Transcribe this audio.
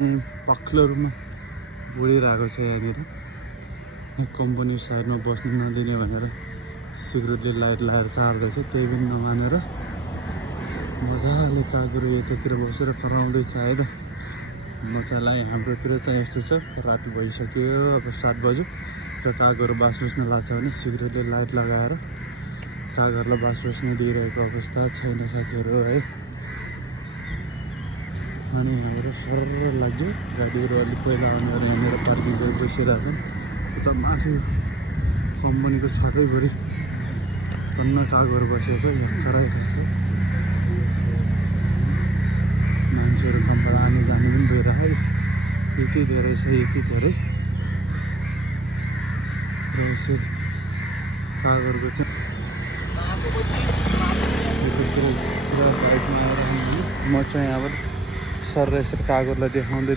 पक्लो रूपमा उडिरहेको छ यहाँनिर कम्पनी साइडमा बस्नु नदिने भनेर सिक्युरिटी लाइट लगाएर सार्दैछ त्यही पनि नमानेर मजाले कागहरू यतातिर बसेर कराउँदैछ है त मजालाई हाम्रोतिर चाहिँ यस्तो छ रात भइसक्यो अब 7 बज्यो र कागहरू बास बस्न लाग्छ भने सिक्युरिटी लाइट लगाएर कागहरूलाई बास बस्न दिइरहेको अवस्था छैन साथीहरू है अनि यहाँबाट सरर लाग्यो गाडीहरू अलिक पहिला आउनेहरू यहाँनिर पार्किङ गरेर बसिरहेछन् उता माथि कम्पनीको छाकैभरि टन्न कागहरू बसेको छ यहाँ कराइरहेको छ मान्छेहरू कम्पनी आने जाने पनि भइरहेको यति धेरै छ यति धेरै र यसो कागहरूको चाहिँ म चाहिँ यहाँबाट सर यसरी कागजलाई देखाउँदै